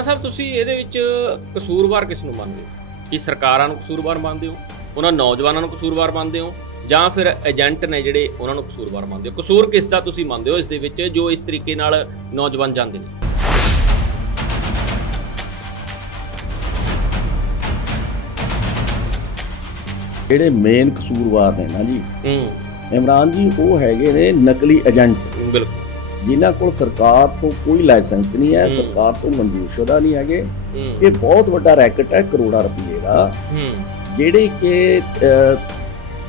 ਸਾਹਿਬ ਤੁਸੀਂ ਇਹਦੇ ਵਿੱਚ ਕਸੂਰਵਾਰ ਕਿਸ ਨੂੰ ਮੰਨਦੇ ਹੋ? ਕੀ ਸਰਕਾਰਾਂ ਨੂੰ ਕਸੂਰਵਾਰ ਮੰਨਦੇ ਹੋ? ਉਹਨਾਂ ਨੌਜਵਾਨਾਂ ਨੂੰ ਕਸੂਰਵਾਰ ਮੰਨਦੇ ਹੋ? ਜਾਂ ਫਿਰ ਏਜੰਟ ਨੇ ਜਿਹੜੇ ਉਹਨਾਂ ਨੂੰ ਕਸੂਰਵਾਰ ਮੰਨਦੇ ਹੋ? ਕਸੂਰ ਕਿਸ ਦਾ ਤੁਸੀਂ ਮੰਨਦੇ ਹੋ ਇਸ ਦੇ ਵਿੱਚ ਜੋ ਇਸ ਤਰੀਕੇ ਨਾਲ ਨੌਜਵਾਨ ਜਾਂਦੇ ਨੇ? ਜਿਹੜੇ ਮੇਨ ਕਸੂਰਵਾਰ ਨੇ ਨਾ ਜੀ ਹੂੰ। ਇਮਰਾਨ ਜੀ ਉਹ ਹੈਗੇ ਨੇ ਨਕਲੀ ਏਜੰਟ। ਬਿਲਕੁਲ। ਜਿਨ੍ਹਾਂ ਕੋਲ ਸਰਕਾਰ ਤੋਂ ਕੋਈ ਲਾਇਸੈਂਸ ਨਹੀਂ ਹੈ। ਸਰਕਾਰ ਤੋਂ ਮਨਜ਼ੂਰਸ਼ੁਦਾ ਨਹੀਂ ਹੈਗੇ। ਇਹ ਬਹੁਤ ਵੱਡਾ ਰੈਕਟ ਹੈ ਕਰੋੜਾਂ ਰੁਪਏ ਦਾ। ਜਿਹੜੇ ਕਿ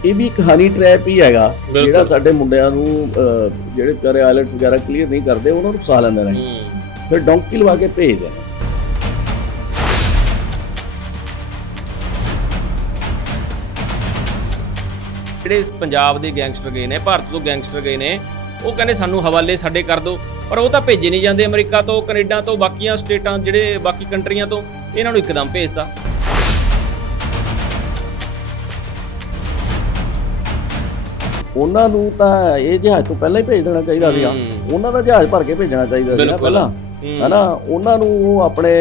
ਇਹ ਵੀ ਇੱਕ ਹਨੀ ਟ੍ਰੈਪ ਹੀ ਹੈਗਾ। ਜਿਹੜਾ ਸਾਡੇ ਮੁੰਡਿਆਂ ਨੂੰ ਜਿਹੜੇ ਪਿਆਰੇ ਆਇਲਟਸ ਵਗੈਰਾ ਕਲੀਅਰ ਨਹੀਂ ਕਰਦੇ ਉਹਨਾਂ ਨੂੰ ਫਸਾ ਲੈਂਦੇ ਨੇ। ਫਿਰ ਡੌਂਕੀ ਲਵਾ ਕੇ ਭੇਜਦੇ ਨੇ ਜਿਹੜੇ ਪੰਜਾਬ ਦੇ ਗੈਂਗਸਟਰ ਗਏ ਨੇ ਭਾਰਤ ਤੋਂ ਗੈਂਗਸਟਰ ਗਏ ਨੇ ਉਹ ਕਹਿੰਦੇ ਸਾਨੂੰ ਹਵਾਲੇ ਸਾਡੇ ਕਰ ਦਿਓ। ਪਰ ਉਹ ਤਾਂ ਭੇਜੇ ਨਹੀਂ ਜਾਂਦੇ ਅਮਰੀਕਾ ਤੋਂ ਕੈਨੇਡਾ ਤੋਂ ਬਾਕੀਆਂ ਸਟੇਟਾਂ ਜਿਹੜੇ ਬਾਕੀ ਕੰਟਰੀਆਂ ਤੋਂ ਇਹਨਾਂ ਨੂੰ ਇੱਕਦਮ ਭੇਜਤਾ। ਉਹਨਾਂ ਨੂੰ ਤਾਂ ਇਹ ਜਹਾਜ਼ ਤੋਂ ਪਹਿਲਾਂ ਹੀ ਭੇਜ ਦੇਣਾ ਚਾਹੀਦਾ ਸੀਗਾ। ਉਹਨਾਂ ਦਾ ਜਹਾਜ਼ ਭਰ ਕੇ ਭੇਜਣਾ ਚਾਹੀਦਾ ਸੀਗਾ ਬਿਲਕੁਲ। ਪਹਿਲਾਂ। ਹਨਾ? ਉਹਨਾਂ ਨੂੰ ਉਹ ਆਪਣੇ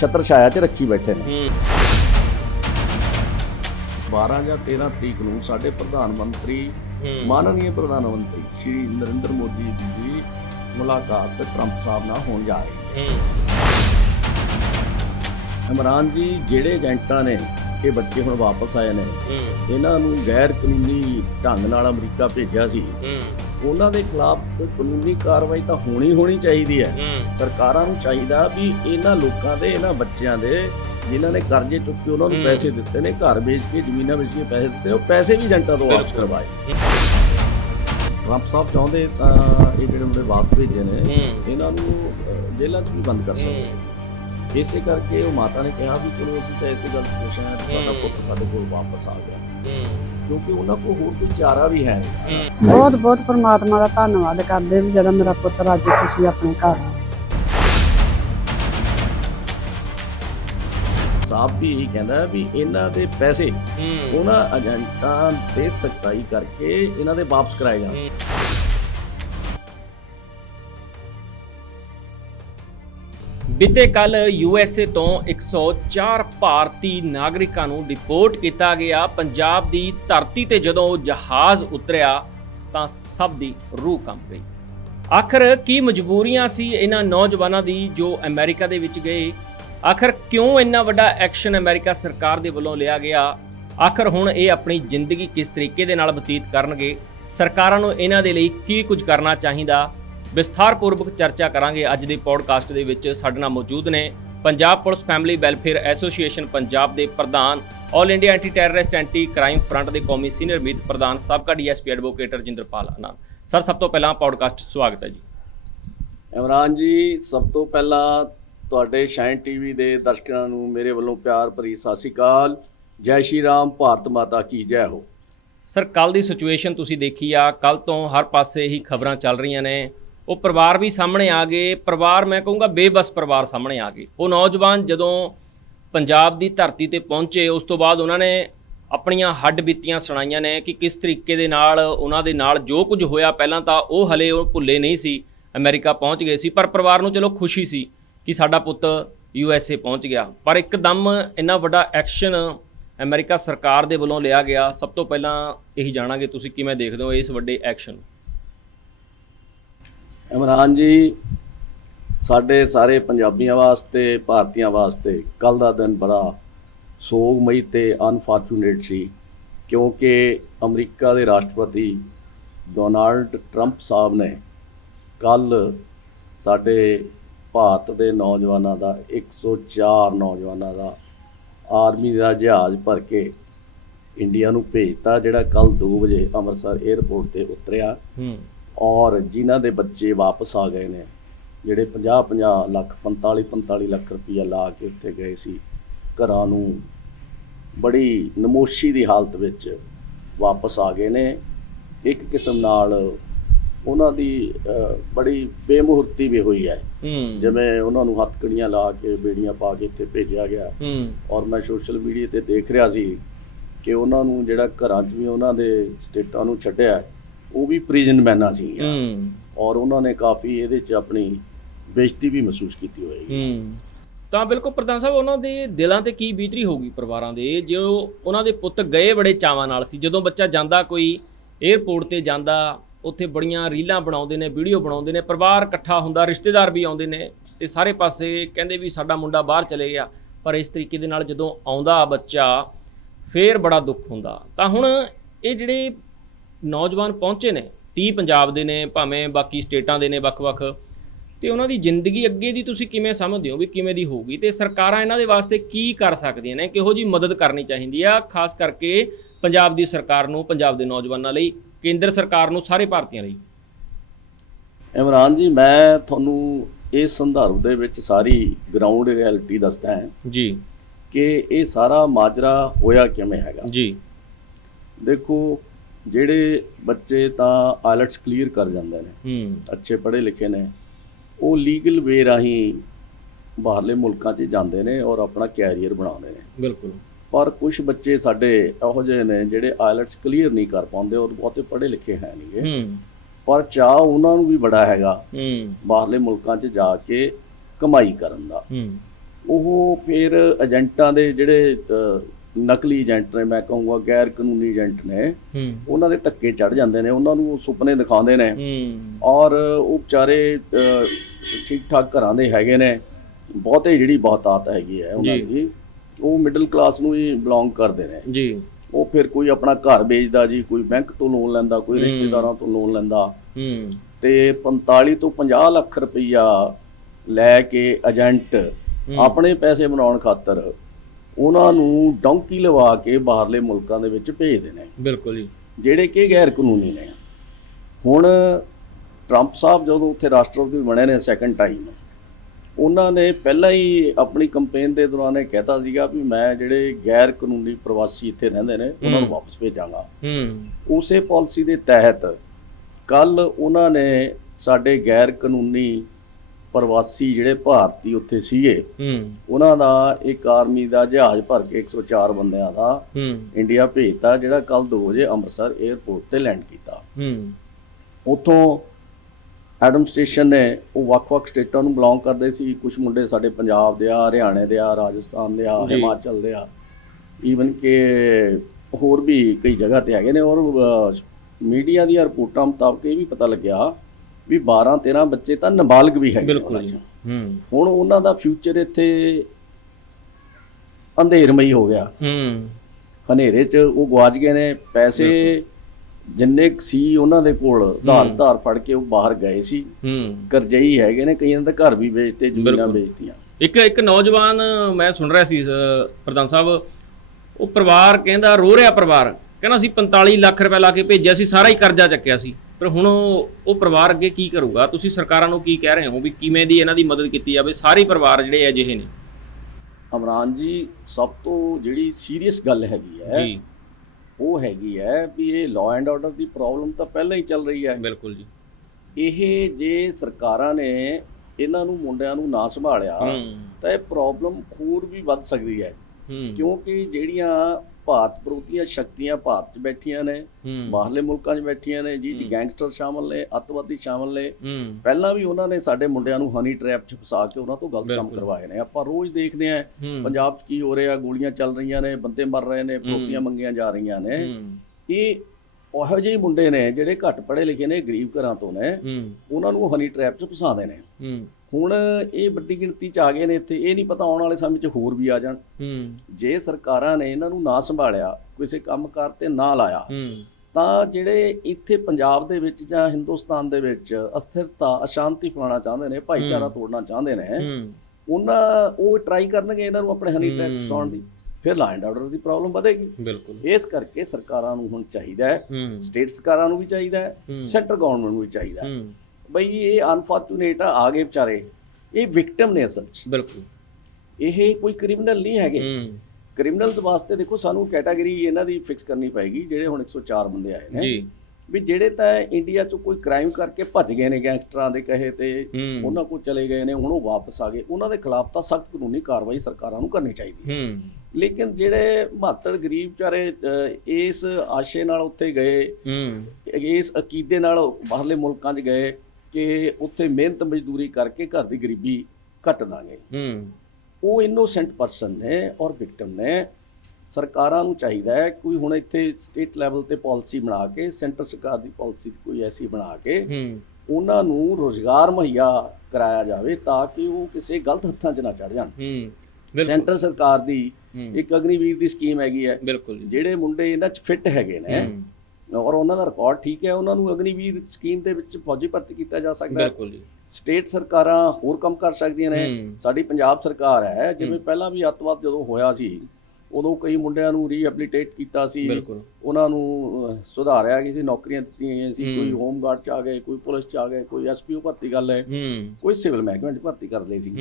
ਛਤਰ ਛਾਇਆ 'ਚ ਰੱਖੀ ਬੈਠੇ ਨੇ। ਹੂੰ। 12 ਜਾਂ 13 ਤਰੀਕ ਨੂੰ ਸਾਡੇ ਪ੍ਰਧਾਨ ਮੰਤਰੀ ਮਾਨਨੀय ਪ੍ਰਧਾਨ ਮੰਤਰੀ ਸ਼੍ਰੀ ਨਰਿੰਦਰ ਮੋਦੀ ਜੀ ਦੀ ਮੁਲਾਕਾਤ ਟਰੰਪ ਸਾਹਿਬ ਨਾਲ ਹੋਣ ਜਾ ਰਹੀ ਹੈ। ਇਮਰਾਨ ਜੀ ਜਿਹੜੇ ਏਜੰਟਾਂ ਨੇ ਇਹ ਬੱਚੇ ਹੁਣ ਵਾਪਸ ਆਏ ਨੇ ਇਹਨਾਂ ਨੂੰ ਗੈਰ ਕਾਨੂੰਨੀ ਢੰਗ ਨਾਲ ਅਮਰੀਕਾ ਭੇਜਿਆ ਸੀ। ਉਹਨਾਂ ਦੇ ਖਿਲਾਫ ਕੋਈ ਕਾਨੂੰਨੀ ਕਾਰਵਾਈ ਤਾਂ ਹੋਣੀ ਹੋਣੀ ਚਾਹੀਦੀ ਹੂੰ। ਸਰਕਾਰਾਂ ਨੂੰ ਚਾਹੀਦਾ ਵੀ ਇਹਨਾਂ ਲੋਕਾਂ ਦੇ ਇਹਨਾਂ ਬੱਚਿਆਂ ਦੇ ਜਿਨ੍ਹਾਂ ਨੇ ਕਰਜ਼ੇ ਚੁੱਕ ਕੇ ਉਹਨਾਂ ਨੂੰ। ਪੈਸੇ ਦਿੱਤੇ ਨੇ ਘਰ ਵੇਚ ਕੇ ਜ਼ਮੀਨਾਂ ਵੇਚ ਕੇ ਪੈਸੇ ਦਿੱਤੇ ਉਹ ਪੈਸੇ ਵੀ ਏਜੰਟਾਂ ਤੋਂ ਵਾਪਸ। ਕਰਵਾਏ। ਟਰੰਪ ਸਾਹਿਬ ਚਾਹੁੰਦੇ ਤਾਂ ਇਹ ਜਿਹੜੇ ਮੁੰਡੇ ਵਾਪਸ ਭੇਜੇ ਨੇ ਇਹਨਾਂ ਨੂੰ ਜੇਲ੍ਹਾਂ 'ਚ ਵੀ ਬੰਦ ਕਰ ਸਕਦੇ ਸੀ। ਇਸੇ ਕਰਕੇ ਉਹ ਮਾਤਾ ਨੇ ਕਿਹਾ ਵੀ ਚਲੋ ਅਸੀਂ ਤਾਂ ਇਸੇ ਗੱਲ ਤੋਂ ਖੁਸ਼ ਹਾਂ ਹੂੰ। ਪੁੱਤ ਸਾਡੇ ਕੋਲ ਵਾਪਸ ਆ ਗਿਆ। ਕਿਉਂਕਿ ਉਹਨਾਂ ਕੋਲ ਹੋਰ ਕੋਈ ਚਾਰਾ ਵੀ ਹੈ ਨਹੀਂ। ਬਹੁਤ ਬਹੁਤ ਪਰਮਾਤਮਾ ਦਾ ਧੰਨਵਾਦ ਕਰਦੇ ਵੀ ਜਿਹੜਾ ਮੇਰਾ ਪੁੱਤਰ ਅੱਜ ਖੁਸ਼ੀ ਆਪਣੇ ਘਰ ਆ ਸਾਹਿਬ ਵੀ ਇਹੀ ਕਹਿੰਦਾ ਵੀ ਇਹਨਾਂ ਦੇ ਪੈਸੇ ਉਹਨਾਂ ਏਜੰਟਾਂ ਤੇ ਸਖਤਾਈ ਕਰਕੇ ਇਹਨਾਂ ਦੇ ਵਾਪਸ ਕਰਾਏ ਜਾਣ। ਬੀਤੇ ਕੱਲ ਯੂਐਸਏ ਤੋਂ 104 ਭਾਰਤੀ ਨਾਗਰਿਕਾਂ ਨੂੰ ਡਿਪੋਰਟ ਕੀਤਾ ਗਿਆ। ਪੰਜਾਬ ਦੀ ਧਰਤੀ ਤੇ ਜਦੋਂ ਉਹ ਜਹਾਜ਼ ਉਤਰਿਆ ਤਾਂ ਸਭ ਦੀ ਰੂਹ ਕੰਬ ਗਈ। ਆਖਰ ਕੀ ਮਜਬੂਰੀਆਂ ਸੀ ਇਹਨਾਂ ਨੌਜਵਾਨਾਂ ਦੀ ਜੋ ਅਮਰੀਕਾ ਦੇ ਵਿੱਚ ਗਏ? ਆਖਰ ਕਿਉਂ ਇੰਨਾ ਵੱਡਾ ਐਕਸ਼ਨ ਅਮਰੀਕਾ ਸਰਕਾਰ ਦੇ ਵੱਲੋਂ ਲਿਆ ਗਿਆ? ਆਖਰ ਹੁਣ ਇਹ ਆਪਣੀ ਜ਼ਿੰਦਗੀ ਕਿਸ ਤਰੀਕੇ ਦੇ ਨਾਲ ਬਤੀਤ ਕਰਨਗੇ? ਸਰਕਾਰਾਂ ਨੂੰ ਇਹਨਾਂ ਦੇ ਲਈ ਕੀ ਕੁਝ ਕਰਨਾ ਚਾਹੀਦਾ? ਵਿਸਥਾਰਪੂਰਵਕ ਚਰਚਾ ਕਰਾਂਗੇ ਅੱਜ ਦੇ ਪੌਡਕਾਸਟ ਦੇ ਵਿੱਚ। ਸਾਡੇ ਨਾਲ ਮੌਜੂਦ ਨੇ Punjab police family welfare association Punjab ਦੇ ਪ੍ਰਧਾਨ, all India anti terrorist anti crime front ਦੇ ਕੌਮੀ ਸੀਨੀਅਰ ਮੀਤ ਪ੍ਰਧਾਨ, ਸਾਬਕਾ DSP advocate Rajinderpal Anand sir, ਸਭ ਤੋਂ ਪਹਿਲਾਂ ਪੌਡਕਾਸਟ ਸਵਾਗਤ ਹੈ ਜੀ। ਇਮਰਾਨ ਜੀ, ਸਭ ਤੋਂ ਪਹਿਲਾਂ ਤੁਹਾਡੇ ਸ਼ਾਈਨ ਟੀਵੀ ਦੇ ਦਰਸ਼ਕਾਂ ਨੂੰ ਮੇਰੇ ਵੱਲੋਂ ਪਿਆਰ ਭਰੀ ਸਤਿ ਸ਼੍ਰੀ ਅਕਾਲ। ਜੈ ਸ਼੍ਰੀ ਰਾਮ, ਭਾਰਤ ਮਾਤਾ ਕੀ ਜੈ ਹੋ। ਸਰ ਕੱਲ ਦੀ ਸਿਚੁਏਸ਼ਨ ਤੁਸੀਂ ਦੇਖੀ ਆ ਕੱਲ ਤੋਂ ਹਰ ਪਾਸੇ ਹੀ ਖਬਰਾਂ ਚੱਲ ਰਹੀਆਂ ਨੇ। ਉਹ ਪਰਿਵਾਰ ਵੀ ਸਾਹਮਣੇ ਆ ਗਏ। ਪਰਿਵਾਰ, ਮੈਂ ਕਹੂੰਗਾ ਬੇਬਸ ਪਰਿਵਾਰ ਸਾਹਮਣੇ ਆ ਗਏ। ਉਹ ਨੌਜਵਾਨ ਜਦੋਂ ਪੰਜਾਬ ਦੀ ਧਰਤੀ ਤੇ ਪਹੁੰਚੇ, ਉਸ ਤੋਂ ਬਾਅਦ ਉਹਨਾਂ ਨੇ ਆਪਣੀਆਂ ਹੱਡ ਬੀਤੀਆਂ ਸੁਣਾਈਆਂ ਨੇ ਕਿ ਕਿਸ ਤਰੀਕੇ ਦੇ ਨਾਲ ਉਹਨਾਂ ਦੇ ਨਾਲ ਜੋ ਕੁਝ ਹੋਇਆ। ਪਹਿਲਾਂ ਤਾਂ ਉਹ ਹਲੇ ਉਹ ਭੁੱਲੇ ਨਹੀਂ ਸੀ। ਅਮਰੀਕਾ ਪਹੁੰਚ ਗਏ ਸੀ, ਪਰ ਪਰਿਵਾਰ ਨੂੰ ਚਲੋ ਖੁਸ਼ੀ ਸੀ। ਕਿ ਸਾਡਾ ਪੁੱਤ ਯੂ ਐਸ ਏ ਪਹੁੰਚ ਗਿਆ। ਪਰ ਇੱਕਦਮ ਇੰਨਾ ਵੱਡਾ ਐਕਸ਼ਨ ਅਮਰੀਕਾ ਸਰਕਾਰ ਦੇ ਵੱਲੋਂ ਲਿਆ ਗਿਆ। ਸਭ ਤੋਂ ਪਹਿਲਾਂ ਇਹੀ ਜਾਣਾਂਗੇ ਤੁਸੀਂ ਕਿਵੇਂ ਦੇਖਦੇ ਹੋ ਇਸ ਵੱਡੇ ਐਕਸ਼ਨ ਨੂੰ? ਇਮਰਾਨ ਜੀ, ਸਾਡੇ ਸਾਰੇ ਪੰਜਾਬੀਆਂ ਵਾਸਤੇ, ਭਾਰਤੀਆਂ ਵਾਸਤੇ ਕੱਲ ਦਾ ਦਿਨ ਬੜਾ ਸੋਗਮਈ ਤੇ ਅਨਫੋਰਚੂਨੇਟ ਸੀ, ਕਿਉਂਕਿ ਅਮਰੀਕਾ ਦੇ ਰਾਸ਼ਟਰਪਤੀ ਡੋਨਾਲਡ ਟਰੰਪ ਸਾਹਿਬ ਨੇ ਕੱਲ ਸਾਡੇ ਭਾਰਤ ਦੇ ਨੌਜਵਾਨਾਂ ਦਾ 104 ਨੌਜਵਾਨਾਂ ਦਾ ਆਰਮੀ ਦਾ ਜਹਾਜ਼ ਭਰ ਕੇ ਇੰਡੀਆ ਨੂੰ ਭੇਜਤਾ ਜਿਹੜਾ ਕੱਲ 2 ਵਜੇ ਅੰਮ੍ਰਿਤਸਰ 에ਅਰਪੋਰਟ ਤੇ ਉਤਰਿਆ ਹੂੰ। ਔਰ ਜਿਨ੍ਹਾਂ ਦੇ ਬੱਚੇ ਵਾਪਸ ਆ ਗਏ ਨੇ ਜਿਹੜੇ 50 50 ਲੱਖ 45 45 ਲੱਖ ਰੁਪਈਆ ਲਾ ਕੇ ਉੱਥੇ ਗਏ ਸੀ ਘਰਾਂ ਨੂੰ ਬੜੀ ਨਮੋਸ਼ੀ ਦੀ ਹਾਲਤ ਵਿੱਚ ਵਾਪਸ ਆ ਗਏ ਨੇ। ਇੱਕ ਕਿਸਮ ਨਾਲ ਉਹਨਾਂ ਦੀ ਬੜੀ ਬੇਮੁਹੂਰਤੀ ਵੀ ਹੋਈ ਹੈ। ਜਿਵੇਂ ਉਹਨਾਂ ਨੂੰ ਹੱਥਕੜੀਆਂ ਲਾ ਕੇ ਬੇੜੀਆਂ ਪਾ ਕੇ ਇੱਥੇ ਭੇਜਿਆ ਗਿਆ। ਔਰ ਮੈਂ ਸੋਸ਼ਲ ਮੀਡੀਆ ਤੇ ਦੇਖ ਰਿਹਾ ਸੀ ਕਿ ਉਹਨਾਂ ਨੂੰ ਜਿਹੜਾ ਘਰਾਂ 'ਚ ਵੀ ਉਹਨਾਂ ਦੇ ਸਟੇਟਾਂ ਨੂੰ ਛੱਡਿਆ ਉਹ ਵੀ ਪ੍ਰਿਜ਼ਨ ਮੈਨਾਂ ਸੀ ਔਰ ਉਹਨਾਂ ਨੇ ਕਾਫੀ ਇਹਦੇ 'ਚ ਆਪਣੀ ਬੇਇੱਜ਼ਤੀ ਵੀ ਮਹਿਸੂਸ ਕੀਤੀ ਹੋਏਗੀ। ਹੂੰ। ਤਾਂ ਬਿਲਕੁਲ ਪ੍ਰਧਾਨ ਸਾਹਿਬ ਉਹਨਾਂ ਦੇ ਦਿਲਾਂ ਤੇ ਕੀ ਬੀਤਰੀ ਹੋਊਗੀ ਪਰਿਵਾਰਾਂ ਦੇ? ਜੋ ਉਹਨਾਂ ਦੇ ਪੁੱਤ ਗਏ ਬੜੇ ਚਾਵਾਂ ਨਾਲ ਸੀ ਜਦੋਂ ਬੱਚਾ ਜਾਂਦਾ ਕੋਈ 에ਅਰਪੋਰਟ ਤੇ ਜਾਂਦਾ ਉੱਥੇ ਬੜੀਆਂ ਰੀਲਾਂ ਬਣਾਉਂਦੇ ਨੇ, ਵੀਡੀਓ ਬਣਾਉਂਦੇ ਨੇ, ਪਰਿਵਾਰ ਇਕੱਠਾ ਹੁੰਦਾ, ਰਿਸ਼ਤੇਦਾਰ ਵੀ ਆਉਂਦੇ ਨੇ ਤੇ ਸਾਰੇ ਪਾਸੇ ਕਹਿੰਦੇ ਵੀ ਸਾਡਾ ਮੁੰਡਾ ਬਾਹਰ ਚਲੇ ਗਿਆ, ਪਰ ਇਸ ਤਰੀਕੇ ਦੇ ਨਾਲ ਜਦੋਂ ਆਉਂਦਾ ਬੱਚਾ, ਫੇਰ ਬੜਾ ਦੁੱਖ ਹੁੰਦਾ। ਤਾਂ ਹੁਣ ਇਹ ਜਿਹੜੇ ਨੌਜਵਾਨ ਪਹੁੰਚੇ ਨੇ 30 ਪੰਜਾਬ ਦੇ ਨੇ, ਭਾਵੇਂ ਬਾਕੀ ਸਟੇਟਾਂ ਦੇ ਨੇ ਵੱਖ-ਵੱਖ, ਤੇ ਉਹਨਾਂ ਦੀ ਜ਼ਿੰਦਗੀ ਅੱਗੇ ਦੀ ਤੁਸੀਂ ਕਿਵੇਂ ਸਮਝਦੇ ਹੋ ਵੀ ਕਿਵੇਂ ਦੀ ਹੋਊਗੀ? ਤੇ ਸਰਕਾਰਾਂ ਇਹਨਾਂ ਦੇ ਵਾਸਤੇ ਕੀ ਕਰ ਸਕਦੀਆਂ ਨੇ? ਕਿਹੋ ਜੀ ਮਦਦ ਕਰਨੀ ਚਾਹੀਦੀ ਆ? ਖਾਸ ਕਰਕੇ ਪੰਜਾਬ ਦੀ ਸਰਕਾਰ ਨੂੰ, ਪੰਜਾਬ ਦੇ ਨੌਜਵਾਨਾਂ ਲਈ। ਕੇਂਦਰ ਸਰਕਾਰ ਨੂੰ ਸਾਰੇ ਭਾਰਤੀਆਂ ਲਈ। ਇਮਰਾਨ ਜੀ ਮੈਂ ਤੁਹਾਨੂੰ ਇਸ ਸੰਦਰਭ ਦੇ ਵਿੱਚ ਸਾਰੀ ਗਰਾਊਂਡ ਰਿਐਲਿਟੀ ਦੱਸਦਾ ਹਾਂ ਜੀ। ਕਿ ਇਹ ਸਾਰਾ ਮਾਜਰਾ ਹੋਇਆ ਕਿਵੇਂ ਹੈਗਾ। ਜੀ। ਦੇਖੋ ਜਿਹੜੇ ਬੱਚੇ ਤਾਂ ਆਇਲਟਸ ਕਲੀਅਰ ਕਰ ਜਾਂਦੇ ਨੇ ਹੂੰ। ਅੱਛੇ ਪੜ੍ਹੇ ਲਿਖੇ ਨੇ ਉਹ ਲੀਗਲ ਵੇ ਰਾਹੀਂ ਬਾਹਰਲੇ ਮੁਲਕਾਂ 'ਚ ਜਾਂਦੇ ਨੇ ਔਰ ਆਪਣਾ ਕੈਰੀਅਰ ਬਣਾਉਂਦੇ ਨੇ। ਬਿਲਕੁਲ। ਪਰ ਕੁਝ ਬੱਚੇ ਸਾਡੇ ਇਹੋ ਜਿਹੇ ਨੇ ਜਿਹੜੇ ਆਇਲਟਸ ਕਲੀਅਰ ਨਹੀਂ ਕਰ ਪਾਉਂਦੇ ਔਰ ਬਹੁਤੇ ਪੜ੍ਹੇ ਲਿਖੇ ਹੈ ਨਹੀਂਗੇ ਪਰ ਚਾਹ ਉਹਨਾਂ ਨੂੰ ਵੀ ਬੜਾ ਹੈਗਾ ਬਾਹਰਲੇ ਮੁਲਕਾਂ 'ਚ ਜਾ ਕੇ ਕਮਾਈ ਕਰਨ ਦਾ। ਉਹ ਫਿਰ ਏਜੰਟਾਂ ਦੇ ਜਿਹੜੇ ਨਕਲੀ ਏਜੰਟ ਨੇ ਮੈਂ ਕਹੂੰਗਾ ਗੈਰ ਕਾਨੂੰਨੀ ਏਜੰਟ ਨੇ ਉਹਨਾਂ ਦੇ ਧੱਕੇ ਚੜ ਜਾਂਦੇ ਨੇ ਉਹਨਾਂ ਨੂੰ ਉਹ ਸੁਪਨੇ ਦਿਖਾਉਂਦੇ ਨੇ। ਔਰ ਉਹ ਵਿਚਾਰੇ ਠੀਕ ਠਾਕ ਘਰਾਂ ਦੇ ਹੈਗੇ ਨੇ ਬਹੁਤੇ ਜਿਹੜੀ ਬਹੁਤਾਤ ਹੈਗੀ ਹੈ ਉਹਨਾਂ। ਦੀ। ਉਹ ਮਿਡਲ ਕਲਾਸ ਨੂੰ ਹੀ ਬਿਲੋਂਗ ਕਰਦੇ ਨੇ। ਜੀ। ਉਹ ਫਿਰ ਕੋਈ ਆਪਣਾ ਘਰ ਵੇਚਦਾ ਜੀ ਕੋਈ ਬੈਂਕ ਤੋਂ ਲੋਨ ਲੈਂਦਾ ਕੋਈ। ਰਿਸ਼ਤੇਦਾਰਾਂ ਤੋਂ ਲੋਨ ਲੈਂਦਾ। ਹੂੰ। ਤੇ 45 ਤੋਂ 50 ਲੱਖ ਰੁਪਈਆ ਲੈ ਕੇ ਏਜੰਟ। ਆਪਣੇ ਪੈਸੇ ਬਣਾਉਣ ਖਾਤਰ ਉਹਨਾਂ ਨੂੰ ਡੌਂਕੀ ਲਵਾ ਕੇ ਬਾਹਰਲੇ ਮੁਲਕਾਂ ਦੇ ਵਿੱਚ ਭੇਜਦੇ ਨੇ। ਬਿਲਕੁਲ ਜੀ। ਜਿਹੜੇ ਕਿ ਗੈਰ ਕਾਨੂੰਨੀ ਨੇ। ਹੁਣ ਟਰੰਪ ਸਾਹਿਬ ਜਦੋਂ ਉੱਥੇ ਰਾਸ਼ਟਰਪਤੀ ਬਣੇ ਨੇ ਸੈਕੰਡ ਟਾਈਮ ਉਹਨਾਂ ਨੇ ਪਹਿਲਾਂ ਹੀ ਆਪਣੀ ਕੈਂਪੇਨ ਦੇ ਦੌਰਾਨ ਇਹ ਕਹਿਤਾ ਸੀਗਾ ਵੀ ਮੈਂ ਜਿਹੜੇ ਗੈਰ ਕਾਨੂੰਨੀ ਪ੍ਰਵਾਸੀ ਇੱਥੇ ਰਹਿੰਦੇ ਨੇ ਉਹਨਾਂ ਨੂੰ। ਵਾਪਸ ਭੇਜਾਂਗਾ। ਹੂੰ। ਉਸੇ ਪਾਲਿਸੀ ਦੇ ਤਹਿਤ ਕੱਲ ਉਹਨਾਂ ਨੇ ਸਾਡੇ ਗੈਰ ਕਾਨੂੰਨੀ ਪ੍ਰਵਾਸੀ ਜਿਹੜੇ ਭਾਰਤੀ ਉੱਥੇ ਸੀਗੇ ਹੂੰ। ਉਹਨਾਂ ਦਾ ਇੱਕ ਆਰਮੀ ਦਾ ਜਹਾਜ਼ ਭਰ ਕੇ 104 ਬੰਦਿਆਂ ਦਾ ਹੂੰ। ਇੰਡੀਆ ਭੇਜਤਾ ਜਿਹੜਾ ਕੱਲ 2 ਵਜੇ ਅੰਮ੍ਰਿਤਸਰ 에ਅਰਪੋਰਟ ਤੇ ਲੈਂਡ ਕੀਤਾ। ਹੂੰ। ਉੱਥੋਂ ਐਡਮ ਸਟੇਸ਼ਨ ਨੇ ਉਹ ਵੱਖ-ਵੱਖ ਸਟੇਟਾਂ ਨੂੰ ਬਿਲੋਂਗ ਕਰਦੇ ਸੀ। ਕੁਝ ਮੁੰਡੇ ਸਾਡੇ ਪੰਜਾਬ ਦੇ ਆ ਹਰਿਆਣੇ ਦੇ ਆ ਰਾਜਸਥਾਨ ਦੇ ਆ। ਹਿਮਾਚਲ ਦੇ ਆ। ਈਵਨ ਕਿ ਹੋਰ ਵੀ ਕਈ ਜਗ੍ਹਾ ਤੇ ਹੈਗੇ ਨੇ ਔਰ ਮੀਡੀਆ ਦੀਆਂ ਰਿਪੋਰਟਾਂ ਮੁਤਾਬਕ ਇਹ ਵੀ ਪਤਾ ਲੱਗਿਆ ਵੀ 12 13 ਬੱਚੇ ਤਾਂ ਨਾਬਾਲਗ ਵੀ ਹੈਗੇ ਬਿਲਕੁਲ। ਹੂੰ। ਹੁਣ ਉਹਨਾਂ ਦਾ ਫਿਊਚਰ ਇੱਥੇ ਅੰਧੇਰਮਈ ਹੋ ਗਿਆ। ਹੂੰ। ਹਨੇਰੇ 'ਚ ਉਹ ਗਵਾਚ ਗਏ ਨੇ ਪੈਸੇ ਜਿੰਨੇ ਸੀ ਉਹਨਾਂ ਦੇ ਕੋਲ ਧਾਰ। ਧਾਰ ਫੜ ਕੇ ਉਹ ਬਾਹਰ ਗਏ ਸੀ। ਹੂੰ। ਕਰਜ਼ਈ ਹੈਗੇ ਨੇ ਕਈਆਂ ਦੇ ਘਰ ਵੀ ਵੇਚਤੇ ਜ਼ਮੀਨਾਂ। ਵੇਚਤੀਆਂ। ਇੱਕ ਇੱਕ ਨੌਜਵਾਨ ਮੈਂ ਸੁਣ ਰਿਹਾ ਸੀ ਪ੍ਰਧਾਨ ਸਾਹਿਬ ਉਹ ਪਰਿਵਾਰ ਕਹਿੰਦਾ ਰੋ ਰਿਹਾ ਪਰਿਵਾਰ। ਕਹਿੰਦਾ ਅਸੀਂ 45 ਲੱਖ ਰੁਪਏ ਲਾ ਕੇ ਭੇਜਿਆ ਸੀ ਸਾਰਾ ਹੀ ਕਰਜ਼ਾ ਚੱਕਿਆ ਸੀ। ਪਰ ਹੁਣ ਉਹ ਉਹ ਪਰਿਵਾਰ ਅੱਗੇ ਕੀ ਕਰੂਗਾ? ਤੁਸੀਂ ਸਰਕਾਰਾਂ ਨੂੰ ਕੀ ਕਹਿ ਰਹੇ ਹੋ ਵੀ ਕਿਵੇਂ ਦੀ ਇਹਨਾਂ ਦੀ ਮਦਦ ਕੀਤੀ ਜਾਵੇ? ਸਾਰੇ ਪਰਿਵਾਰ ਜਿਹੜੇ ਅਜਿਹੇ ਨੇ। ਅਮਰਾਨ ਜੀ ਸਭ ਤੋਂ ਜਿਹੜੀ ਸੀਰੀਅਸ ਗੱਲ ਹੈਗੀ ਹੈ ਜੀ। ਉਹ ਹੈਗੀ ਹੈ ਵੀ ਇਹ ਲਾਅ ਐਂਡ ਆਰਡਰ ਦੀ ਪ੍ਰੋਬਲਮ ਤਾਂ ਪਹਿਲਾਂ ਹੀ ਚੱਲ ਰਹੀ ਹੈ। ਬਿਲਕੁਲ ਜੀ। ਇਹ ਜੇ ਸਰਕਾਰਾਂ ਨੇ ਇਹਨਾਂ ਨੂੰ ਮੁੰਡਿਆਂ ਨੂੰ ਨਾ ਸੰਭਾਲਿਆ ਤਾਂ ਇਹ ਪ੍ਰੋਬਲਮ ਹੋਰ ਵੀ ਵੱਧ ਸਕਦੀ ਹੂੰ। ਕਿਉਂਕਿ ਜਿਹੜੀਆਂ ਭਾਰਤ ਵਿਰੋਧੀਆਂ ਸ਼ਕਤੀਆਂ ਭਾਰਤ 'ਚ ਬੈਠੀਆਂ ਨੇ ਬਾਹਰਲੇ ਮੁਲਕਾਂ 'ਚ ਬੈਠੀਆਂ ਨੇ ਜੀ। ਗੈਂਗਸਟਰ ਸ਼ਾਮਲ ਨੇ ਅੱਤਵਾਦੀ ਸ਼ਾਮਲ ਨੇ। ਪਹਿਲਾਂ ਵੀ ਉਹਨਾਂ ਨੇ ਸਾਡੇ ਮੁੰਡਿਆਂ ਨੂੰ ਹਨੀ ਟ੍ਰੈਪ 'ਚ ਫਸਾ ਕੇ ਉਹਨਾਂ ਤੋਂ ਗਲਤ ਕੰਮ। ਕਰਵਾਏ ਨੇ। ਆਪਾਂ ਰੋਜ਼ ਦੇਖਦੇ ਆਂ ਪੰਜਾਬ 'ਚ ਕੀ ਹੋ ਰਿਹਾ ਗੋਲੀਆਂ ਚੱਲ ਰਹੀਆਂ ਨੇ ਬੰਦੇ ਮਰ ਰਹੇ ਨੇ ਹੂੰ। ਮੰਗੀਆਂ ਜਾ ਰਹੀਆਂ ਨੇ। ਇਹ ਉਹੋ ਜਿਹੇ ਮੁੰਡੇ ਨੇ ਜਿਹੜੇ ਘੱਟ ਪੜ੍ਹੇ ਲਿਖੇ ਨੇ ਗਰੀਬ ਘਰਾਂ ਤੋਂ ਨੇ ਉਹਨਾਂ ਨੂੰ ਹਨੀ ਟ੍ਰੈਪ 'ਚ ਫਸਾਉਂਦੇ ਨੇ। ਹੂੰ। ਹੁਣ ਇਹ ਵੱਡੀ ਗਿਣਤੀ 'ਚ ਆ ਗਏ ਨੇ ਇੱਥੇ ਇਹ ਨਹੀਂ ਪਤਾ ਆਉਣ ਵਾਲੇ ਸਮੇਂ 'ਚ ਹੋਰ ਵੀ ਆ ਜਾਣ। ਹੂੰ। ਜੇ ਸਰਕਾਰਾਂ ਨੇ ਇਹਨਾਂ ਨੂੰ ਨਾ ਸੰਭਾਲਿਆ ਕਿਸੇ ਕੰਮਕਾਰ ਤੇ ਨਾ ਲਾਇਆ ਹੂੰ। ਤਾਂ ਜਿਹੜੇ ਇੱਥੇ ਪੰਜਾਬ ਦੇ ਵਿੱਚ ਜਾਂ ਹਿੰਦੁਸਤਾਨ ਦੇ ਵਿੱਚ ਅਸਥਿਰਤਾ ਅਸ਼ਾਂਤੀ ਫਲਾਣਾ ਚਾਹੁੰਦੇ ਨੇ ਭਾਈਚਾਰਾ। ਤੋੜਨਾ ਚਾਹੁੰਦੇ ਨੇ ਹੂੰ। ਉਹਨਾਂ ਉਹ ਟਰਾਈ ਕਰਨਗੇ ਇਹਨਾਂ ਨੂੰ ਆਪਣੇ ਹਨੀ ਟ੍ਰੈਪ। ਫਸਾਉਣ ਦੀ। ਫਿਰ ਐਂਡ ਆਰਡਰ ਦੀ ਪ੍ਰੋਬਲਮ ਵਧੇਗੀ। ਬਿਲਕੁਲ। ਇਸ ਕਰਕੇ ਸਰਕਾਰਾਂ ਨੂੰ ਹੁਣ ਚਾਹੀਦਾ ਹੈ ਸਟੇਟ ਸਰਕਾਰਾਂ ਨੂੰ ਵੀ ਚਾਹੀਦਾ ਹੈ। ਸੈਂਟਰ ਗਵਰਨਮੈਂਟ ਨੂੰ ਵੀ ਚਾਹੀਦਾ ਹੈ। ਬਈ ਇਹ ਅਨਫੋਰਚੂਨੇਟ ਆ ਗਏ ਵਿਚਾਰੇ ਇਹ ਵਿਕਟਮ ਨੇ ਅਸਲ 'ਚ। ਬਿਲਕੁਲ। ਇਹ ਕੋਈ ਕ੍ਰਿਮੀਨਲ ਨਹੀਂ ਹੈਗੇ। ਹੂੰ। ਕ੍ਰਿਮੀਨਲ ਵਾਸਤੇ ਦੇਖੋ ਸਾਨੂੰ ਕੈਟਾਗਰੀ ਇਹਨਾਂ ਦੀ ਫਿਕਸ ਕਰਨੀ ਪਏਗੀ ਜਿਹੜੇ ਹੁਣ 104 ਬੰਦੇ ਆਏ ਨੇ। ਜੀ। ਵੀ ਜਿਹੜੇ ਤਾਂ ਇੰਡੀਆ 'ਚੋਂ ਕੋਈ ਕ੍ਰਾਈਮ ਕਰਕੇ ਭੱਜ ਗਏ ਨੇ ਗੈਂਗਸਟਰਾਂ ਦੇ ਕਹੇ ਤੇ ਉਹਨਾਂ ਕੋਲ ਚਲੇ ਗਏ ਨੇ ਹੁਣ ਉਹ ਵਾਪਸ ਆ ਗਏ ਉਹਨਾਂ ਦੇ ਖਿਲਾਫ ਤਾਂ ਸਖਤ ਕਾਨੂੰਨੀ ਕਾਰਵਾਈ ਸਰਕਾਰਾਂ ਨੂੰ ਕਰਨੀ ਚਾਹੀਦੀ ਹੈ। ਲੇਕਿਨ ਜਿਹੜੇ ਮਾਤੜ ਗਰੀਬ ਵਿਚਾਰੇ ਇਸ ਆਸ਼ੇ ਨਾਲ ਉੱਥੇ ਗਏ ਇਸ ਅਕੀਦੇ ਨਾਲ ਬਾਹਰਲੇ ਮੁਲਕਾਂ 'ਚ ਗਏ ਕਿ ਉੱਥੇ ਮਿਹਨਤ ਮਜ਼ਦੂਰੀ ਕਰਕੇ ਘਰ ਦੀ ਗਰੀਬੀ ਘੱਟ ਦਾਂਗੇ। ਉਹ ਇਨੋਸੈਂਟ ਪਰਸਨ ਨੇ ਔਰ ਵਿਕਟਮ ਨੇ। ਸਰਕਾਰਾਂ ਨੂੰ ਚਾਹੀਦਾ ਹੈ ਕੋਈ ਹੁਣ ਇੱਥੇ ਸਟੇਟ ਲੈਵਲ ਤੇ ਪਾਲਿਸੀ ਬਣਾ ਕੇ ਸੈਂਟਰ ਸਰਕਾਰ ਦੀ ਪਾਲਿਸੀ ਕੋਈ ਐਸੀ ਬਣਾ ਕੇ ਹੂੰ। ਉਹਨਾਂ ਨੂੰ ਰੋਜ਼ਗਾਰ ਮੁਹੱਈਆ ਕਰਾਇਆ ਜਾਵੇ ਤਾਂ ਕਿ ਉਹ ਕਿਸੇ ਗਲਤ ਹੱਥਾਂ 'ਚ ਨਾ ਚੜ ਜਾਣ। ਸੈਂਟਰ ਸਰਕਾਰ ਦੀ ਇੱਕ ਅਗਨੀਵੀਰ ਦੀ ਸਕੀਮ ਹੈਗੀ ਹੈ। ਬਿਲਕੁਲ ਜਿਹੜੇ ਮੁੰਡੇ ਇਹਨਾਂ 'ਚ ਫਿੱਟ ਹੈਗੇ ਨੇ ਔਰ ਉਹਨਾਂ ਦਾ ਰਿਕਾਰਡ ਠੀਕ ਹੈ ਉਹਨਾਂ ਨੂੰ ਅਗਨੀਵੀਰ ਸਕੀਮ ਦੇ ਵਿੱਚ ਫੌਜੀ ਭਰਤੀ ਕੀਤਾ ਜਾ ਸਕਦਾ ਹੈ। ਬਿਲਕੁਲ ਜੀ। ਸਟੇਟ ਸਰਕਾਰਾਂ ਹੋਰ ਕੰਮ ਕਰ ਸਕਦੀਆਂ ਨੇ। ਸਾਡੀ ਪੰਜਾਬ ਸਰਕਾਰ ਹੈ ਜਿਵੇਂ। ਪਹਿਲਾਂ ਵੀ ਅੱਤਵਾਦ ਜਦੋਂ ਹੋਇਆ ਸੀ ਉਦੋਂ ਕਈ ਮੁੰਡਿਆਂ ਨੂੰ ਰੀਹੈਬਿਲਿਟੇਟ ਕੀਤਾ ਸੀ ਉਹਨਾਂ ਨੂੰ ਸੁਧਾਰਿਆ ਗਈ ਸੀ ਨੌਕਰੀਆਂ ਦਿੱਤੀਆਂ ਗਈਆਂ ਸੀ। ਕੋਈ ਹੋਮ ਗਾਰਡ ਚ ਆ ਗਏ ਕੋਈ ਪੁਲਿਸ ਚ ਆ ਗਏ ਕੋਈ ਐਸਪੀਓ ਭਰਤੀ ਲਏ ਹੂੰ। ਕੋਈ ਸਿਵਲ ਮਹਿਕਮੇ ਚ ਭਰਤੀ ਕਰ ਲਈ ਸੀ।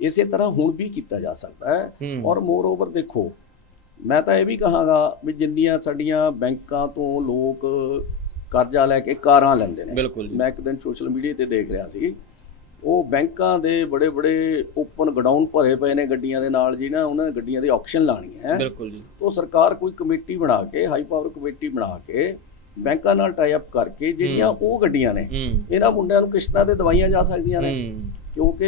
ਇਸੇ ਤਰ੍ਹਾਂ ਹੁਣ ਵੀ ਕੀਤਾ ਜਾ ਸਕਦਾ ਹੈ। ਔਰ ਮੋਰ ਓਵਰ ਦੇਖੋ ਮੈਂ ਤਾਂ ਇਹ ਵੀ ਕਹਾਂਗਾ ਵੀ ਜਿੰਨੀਆਂ ਸਾਡੀਆਂ ਬੈਂਕਾਂ ਤੋਂ ਲੋਕ ਕਰਜ਼ਾ ਲੈ ਕੇ ਕਾਰਾਂ ਲੈਂਦੇ ਨੇ। ਮੈਂ ਇੱਕ ਦਿਨ ਸੋਸ਼ਲ ਮੀਡੀਆ ਤੇ ਦੇਖ ਰਿਹਾ ਸੀ ਉਹ ਬੈਂਕਾਂ ਦੇ ਬੜੇ ਬੜੇ ਓਪਨ ਗਡਾਊਨ ਭਰੇ ਪਏ ਨੇ ਗੱਡੀਆਂ ਦੇ ਨਾਲ ਜੀ ਨਾ ਉਹਨਾਂ ਨੇ ਗੱਡੀਆਂ ਦੀ ਆਕਸ਼ਨ ਲਾਣੀ ਹੈ। ਬਿਲਕੁਲ ਜੀ। ਉਹ ਸਰਕਾਰ ਕੋਈ ਕਮੇਟੀ ਬਣਾ ਕੇ ਹਾਈ ਪਾਵਰ ਕਮੇਟੀ ਬਣਾ ਕੇ ਬੈਂਕਾਂ ਨਾਲ ਟਾਈ ਅਪ ਕਰਕੇ ਜਿਹੜੀਆਂ। ਉਹ ਗੱਡੀਆਂ ਨੇ ਇਹਨਾਂ ਮੁੰਡਿਆਂ ਨੂੰ ਕਿਸ਼ਤਾਂ ਤੇ ਦਵਾਈਆਂ ਜਾ ਸਕਦੀਆਂ ਨੇ। ਕਿਉਂਕਿ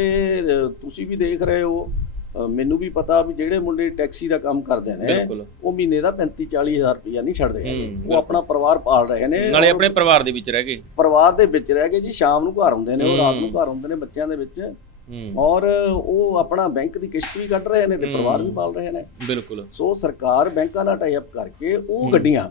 ਤੁਸੀਂ ਵੀ ਦੇਖ ਰਹੇ ਹੋ ਮੈਨੂੰ ਵੀ ਪਤਾ ਵੀ ਜਿਹੜੇ ਮੁੰਡੇ ਟੈਕਸੀ ਦਾ ਕੰਮ ਕਰਦੇ ਨੇ ਉਹ ਮਹੀਨੇ ਦਾ 35 40 ਹਜ਼ਾਰ ਰੁਪਇਆ ਨਹੀਂ ਛੱਡਦੇ ਉਹ। ਆਪਣਾ ਪਰਿਵਾਰ ਪਾਲ ਰਹੇ ਨੇ। ਨਾਲੇ ਆਪਣੇ ਪਰਿਵਾਰ ਦੇ ਵਿੱਚ ਰਹਿ ਗਏ। ਪਰਿਵਾਰ ਦੇ ਵਿੱਚ ਰਹਿ ਕੇ ਜੀ ਸ਼ਾਮ ਨੂੰ ਘਰ ਆਉਂਦੇ ਨੇ ਉਹ ਰਾਤ ਨੂੰ। ਘਰ ਆਉਂਦੇ ਨੇ ਬੱਚਿਆਂ ਦੇ ਵਿੱਚ। ਔਰ ਉਹ ਆਪਣਾ ਬੈਂਕ ਦੀ ਕਿਸ਼ਤ ਵੀ ਕੱਢ ਰਹੇ ਨੇ ਤੇ। ਪਰਿਵਾਰ ਵੀ ਪਾਲ ਰਹੇ ਨੇ। ਬਿਲਕੁਲ। ਸੋ ਸਰਕਾਰ ਬੈਂਕਾਂ ਨਾਲ ਟਾਈ ਅਪ ਕਰਕੇ ਉਹ। ਗੱਡੀਆਂ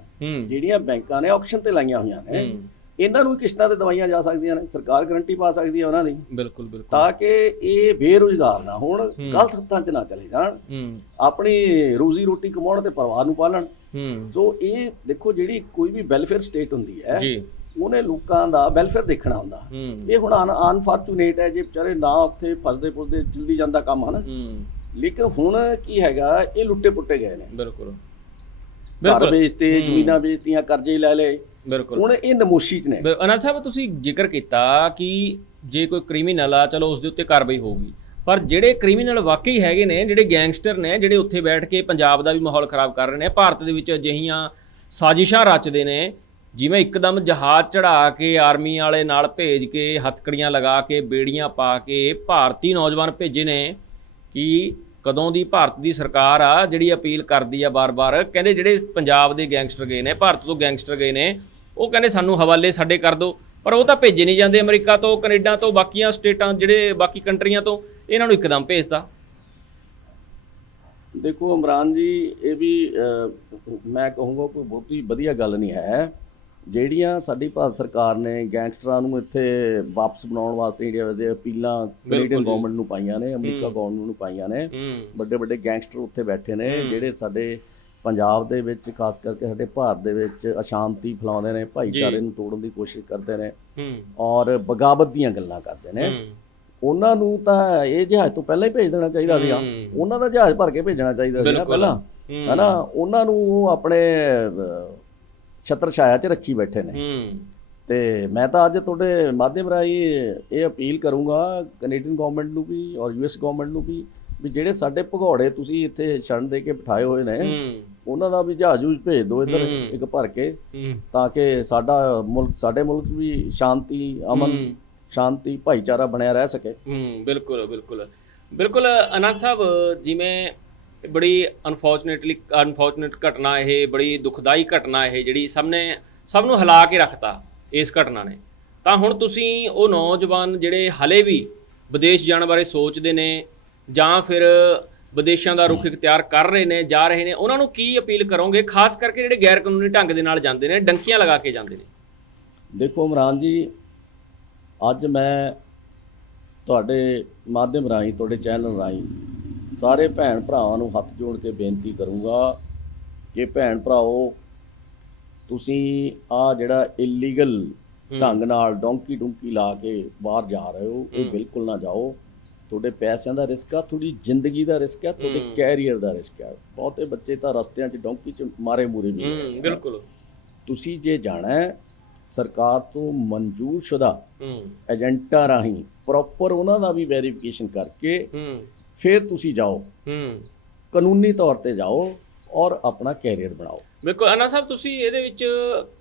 ਜਿਹੜੀਆਂ ਬੈਂਕਾਂ ਨੇ ਆਕਸ਼ਨ ਤੇ ਲਾਈਆਂ ਹੋਈਆਂ ਨੇ ਇਹਨਾਂ ਨੂੰ ਕਿਸ਼ਤਾਂ ਤੇ ਦਵਾਈਆਂ ਜਾ ਸਕਦੀਆਂ ਨੇ ਸਰਕਾਰ ਗਰੰਟੀ ਪਾ ਸਕਦੀ ਹੈ ਉਹਨਾਂ ਦੀ। ਬਿਲਕੁਲ ਬਿਲਕੁਲ। ਤਾਂ ਕਿ ਇਹ ਬੇਰੁਜ਼ਗਾਰ ਨਾ ਹੋਣ। ਗਲਤ ਹੱਥਾਂ 'ਚ ਨਾ ਚਲੇ ਜਾਣ। ਆਪਣੀ ਰੋਜ਼ੀ ਰੋਟੀ ਕਮਾਉਣ ਤੇ ਪਰਿਵਾਰ ਨੂੰ ਪਾਲਣ। ਸੋ ਇਹ ਦੇਖੋ ਜਿਹੜੀ ਕੋਈ ਵੀ ਵੈਲਫੇਅਰ ਸਟੇਟ ਹੁੰਦੀ ਹੈ ਜੀ। ਉਹਨੇ ਲੋਕਾਂ ਦਾ ਵੈਲਫੇਅਰ ਦੇਖਣਾ ਹੁੰਦਾ। ਇਹ ਹੁਣ ਅਨਫੋਰਚੂਨੇਟ ਹੈ ਜੇ ਵਿਚਾਰੇ ਨਾ ਉੱਥੇ ਫਸਦੇ ਫੁਸਦੇ ਚੱਲੀ ਜਾਂਦਾ ਕੰਮ ਹਨ। ਲੇਕਿਨ ਹੁਣ ਕੀ ਹੈਗਾ ਇਹ ਲੁੱਟੇ ਪੁੱਟੇ ਗਏ ਨੇ। ਬਿਲਕੁਲ। ਬਿਲਕੁਲ। ਵੇਚਤੇ। ਜ਼ਮੀਨਾਂ ਵੇਚਤੀਆਂ ਕਰਜ਼ੇ ਲੈ ਲਏ। ਬਿਲਕੁਲ। ਹੁਣ ਇਹ ਨਮੋਸ਼ੀ ਚ ਨੇ। ਅਨੰਦ ਸਾਹਿਬ ਤੁਸੀਂ ਜ਼ਿਕਰ ਕੀਤਾ ਕਿ ਜੇ ਕੋਈ ਕ੍ਰਿਮੀਨਲ ਆ ਚਲੋ ਉਸ ਦੇ ਉੱਤੇ ਕਾਰਵਾਈ ਹੋਊਗੀ। ਪਰ ਜਿਹੜੇ ਕ੍ਰਿਮੀਨਲ ਵਾਕਈ ਹੈਗੇ ਨੇ ਜਿਹੜੇ ਗੈਂਗਸਟਰ ਨੇ ਜਿਹੜੇ ਉੱਥੇ ਬੈਠ ਕੇ ਪੰਜਾਬ ਦਾ ਵੀ ਮਾਹੌਲ ਖਰਾਬ ਕਰ ਰਹੇ ਨੇ ਭਾਰਤ ਦੇ ਵਿੱਚ ਅਜਿਹੀਆਂ ਸਾਜ਼ਿਸ਼ਾਂ ਰਚਦੇ ਨੇ ਜਿਵੇਂ ਇੱਕਦਮ ਜਹਾਜ਼ ਚੜਾ ਕੇ ਆਰਮੀ ਵਾਲੇ ਨਾਲ ਭੇਜ ਕੇ ਹੱਥਕੜੀਆਂ ਲਗਾ ਕੇ ਬੇੜੀਆਂ ਪਾ ਕੇ ਭਾਰਤੀ ਨੌਜਵਾਨ ਭੇਜੇ ਨੇ ਕਿ ਕਦੋਂ ਦੀ ਭਾਰਤ ਦੀ ਸਰਕਾਰ ਆ ਜਿਹੜੀ ਅਪੀਲ ਕਰਦੀ ਆ ਬਾਰ-ਬਾਰ ਕਹਿੰਦੇ ਜਿਹੜੇ ਪੰਜਾਬ ਦੇ ਗੈਂਗਸਟਰ ਗਏ ਨੇ ਭਾਰਤ ਤੋਂ ਗੈਂਗਸਟਰ ਗਏ ਨੇ ਉਹ ਕਹਿੰਦੇ ਸਾਨੂੰ ਹਵਾਲੇ ਸਾਡੇ ਕਰ ਦਿਓ ਪਰ ਉਹ ਤਾਂ ਭੇਜੇ ਨਹੀਂ ਜਾਂਦੇ ਅਮਰੀਕਾ ਤੋਂ ਕੈਨੇਡਾ ਤੋਂ ਬਾਕੀਆਂ ਸਟੇਟਾਂ ਜਿਹੜੇ ਬਾਕੀ ਕੰਟਰੀਆਂ ਤੋਂ ਇਹਨਾਂ ਨੂੰ ਇੱਕਦਮ ਭੇਜਦਾ ਦੇਖੋ ਇਮਰਾਨ ਜੀ ਇਹ ਵੀ ਮੈਂ ਕਹੂੰਗਾ ਕੋਈ ਬਹੁਤੀ ਵਧੀਆ ਗੱਲ ਨਹੀਂ ਹੈ ਜਿਹੜੀਆਂ ਸਾਡੀ ਭਾਰਤ ਸਰਕਾਰ ਨੇ ਗੈਂਗਸਟਰਾਂ ਨੂੰ ਇੱਥੇ ਵਾਪਸ ਬਣਾਉਣ ਵਾਸਤੇ ਇੰਡੀਆ ਦੇ ਅਪੀਲਾਂ ਕੈਨੇਡੀਅਨ। ਗਵਰਨਮੈਂਟ ਨੂੰ ਪਾਈਆਂ ਨੇ ਅਮਰੀਕਾ। ਗਵਰਨਮੈਂਟ ਨੂੰ ਪਾਈਆਂ ਨੇ ਵੱਡੇ ਵੱਡੇ ਗੈਂਗਸਟਰ ਉੱਥੇ ਬੈਠੇ ਨੇ। ਜਿਹੜੇ ਸਾਡੇ ਪੰਜਾਬ ਦੇ ਵਿੱਚ ਖਾਸ ਕਰਕੇ ਸਾਡੇ ਭਾਰਤ ਦੇ ਵਿੱਚ ਅਸ਼ਾਂਤੀ ਫੈਲਾਉਂਦੇ ਨੇ ਭਾਈਚਾਰੇ ਨੂੰ ਤੋੜਨ ਦੀ ਕੋਸ਼ਿਸ਼ ਕਰਦੇ ਨੇ ਔਰ ਬਗਾਵਤ ਦੀਆਂ ਗੱਲਾਂ ਕਰਦੇ ਨੇ। ਉਹਨਾਂ ਨੂੰ ਤਾਂ ਇਹ ਜਹਾਜ਼ ਤੋਂ ਪਹਿਲਾਂ ਹੀ ਭੇਜ ਦੇਣਾ ਚਾਹੀਦਾ ਸੀਗਾ। ਉਹਨਾਂ ਦਾ ਜਹਾਜ਼ ਭਰ ਕੇ ਭੇਜਣਾ ਚਾਹੀਦਾ ਸੀਗਾ। ਪਹਿਲਾਂ। ਹੈਨਾ? ਉਹਨਾਂ ਨੂੰ ਉਹ ਆਪਣੇ ਛਤਰ ਛਾਇਆ 'ਚ ਰੱਖੀ ਬੈਠੇ ਨੇ। ਤੇ ਮੈਂ ਤਾਂ ਅੱਜ ਤੁਹਾਡੇ ਮਾਧਿਅਮ ਰਾਹੀਂ ਇਹ ਅਪੀਲ ਕਰੂੰਗਾ ਕੈਨੇਡੀਅਨ ਗਵਰਨਮੈਂਟ ਨੂੰ ਵੀ ਔਰ ਯੂਐਸ ਗਵਰਨਮੈਂਟ ਨੂੰ ਵੀ ਵੀ ਜਿਹੜੇ ਸਾਡੇ ਭਗੌੜੇ ਤੁਸੀਂ ਇੱਥੇ ਛਣ ਦੇ ਕੇ ਬਿਠਾਏ ਹੋਏ ਨੇ ਉਹਨਾਂ ਦਾ ਵੀ ਜਹਾਜ਼ ਜੂਜ ਭੇਜ ਦਿਓ ਇੱਧਰ। ਇੱਕ ਭਰ ਕੇ। ਤਾਂ ਕਿ ਸਾਡਾ ਮੁਲਕ ਸਾਡੇ ਮੁਲਕ ਵੀ ਸ਼ਾਂਤੀ ਅਮਨ। ਸ਼ਾਂਤੀ ਭਾਈਚਾਰਾ ਬਣਿਆ ਰਹਿ ਸਕੇ। ਹੂੰ ਬਿਲਕੁਲ ਬਿਲਕੁਲ। ਬਿਲਕੁਲ ਅਨੰਦ ਸਾਹਿਬ ਜਿਵੇਂ ਬੜੀ ਅਨਫੋਰਚੂਨੇਟਲੀ ਅਨਫੋਰਚੂਨੇਟ ਘਟਨਾ ਇਹ ਬੜੀ ਦੁਖਦਾਈ ਘਟਨਾ ਇਹ ਜਿਹੜੀ ਸਭ ਨੇ ਸਭ ਨੂੰ ਹਿਲਾ ਕੇ ਰੱਖਤਾ ਇਸ ਘਟਨਾ ਨੇ। ਤਾਂ ਹੁਣ ਤੁਸੀਂ ਉਹ ਨੌਜਵਾਨ ਜਿਹੜੇ ਹਲੇ ਵੀ ਵਿਦੇਸ਼ ਜਾਣ ਬਾਰੇ ਸੋਚਦੇ ਨੇ ਜਾਂ ਫਿਰ ਵਿਦੇਸ਼ਾਂ ਦਾ ਰੁਖ ਇਖਤਿਆਰ ਕਰ ਰਹੇ ਨੇ ਜਾ ਰਹੇ ਨੇ ਉਹਨਾਂ ਨੂੰ ਕੀ ਅਪੀਲ ਕਰੋਗੇ ਖਾਸ ਕਰਕੇ ਜਿਹੜੇ ਗੈਰ ਕਾਨੂੰਨੀ ਢੰਗ ਦੇ ਨਾਲ ਜਾਂਦੇ ਨੇ ਡੰਕੀਆਂ ਲਗਾ ਕੇ ਜਾਂਦੇ ਨੇ ਦੇਖੋ ਇਮਰਾਨ ਜੀ ਅੱਜ ਮੈਂ ਤੁਹਾਡੇ ਮਾਧਿਅਮ ਰਾਹੀਂ ਤੁਹਾਡੇ ਚੈਨਲ ਰਾਹੀਂ ਸਾਰੇ ਭੈਣ ਭਰਾਵਾਂ ਨੂੰ ਹੱਥ ਜੋੜ ਕੇ ਬੇਨਤੀ ਕਰੂੰਗਾ ਕਿ ਭੈਣ ਭਰਾਓ ਤੁਸੀਂ ਆ ਜਿਹੜਾ ਇਲੀਗਲ। ਢੰਗ ਨਾਲ ਡੋਂਕੀ ਡੁੰਕੀ ਲਾ ਕੇ ਬਾਹਰ ਜਾ ਰਹੇ ਹੋ ਇਹ। ਬਿਲਕੁਲ ਨਾ ਜਾਓ ਤੁਹਾਡੇ ਪੈਸਿਆਂ ਦਾ ਰਿਸਕ ਆ ਤੁਹਾਡੀ ਜ਼ਿੰਦਗੀ ਦਾ ਰਿਸਕ ਆ ਤੁਹਾਡੇ। ਕੈਰੀਅਰ ਦਾ ਰਿਸਕ ਆ। ਬਹੁਤੇ ਬੱਚੇ ਤਾਂ ਰਸਤਿਆਂ 'ਚ ਡੋਂਕੀ 'ਚ ਮਾਰੇ ਮੂਰੇ ਵੀ ਹੂੰ। ਬਿਲਕੁਲ। ਤੁਸੀਂ ਜੇ ਜਾਣਾ ਹੈ ਸਰਕਾਰ ਤੋਂ ਮਨਜ਼ੂਰਸ਼ੁਦਾ ਹੂੰ। ਏਜੰਟਾਂ ਰਾਹੀਂ ਪ੍ਰੋਪਰ ਉਹਨਾਂ ਦਾ ਵੀ ਵੈਰੀਫਿਕੇਸ਼ਨ ਕਰਕੇ ਫਿਰ ਤੁਸੀਂ ਜਾਓ। ਕਾਨੂੰਨੀ ਤੌਰ ਤੇ ਜਾਓ ਔਰ ਆਪਣਾ ਕੈਰੀਅਰ ਬਣਾਓ। ਬਿਲਕੁਲ ਅਨਾ ਸਾਹਿਬ ਤੁਸੀਂ ਇਹਦੇ ਵਿੱਚ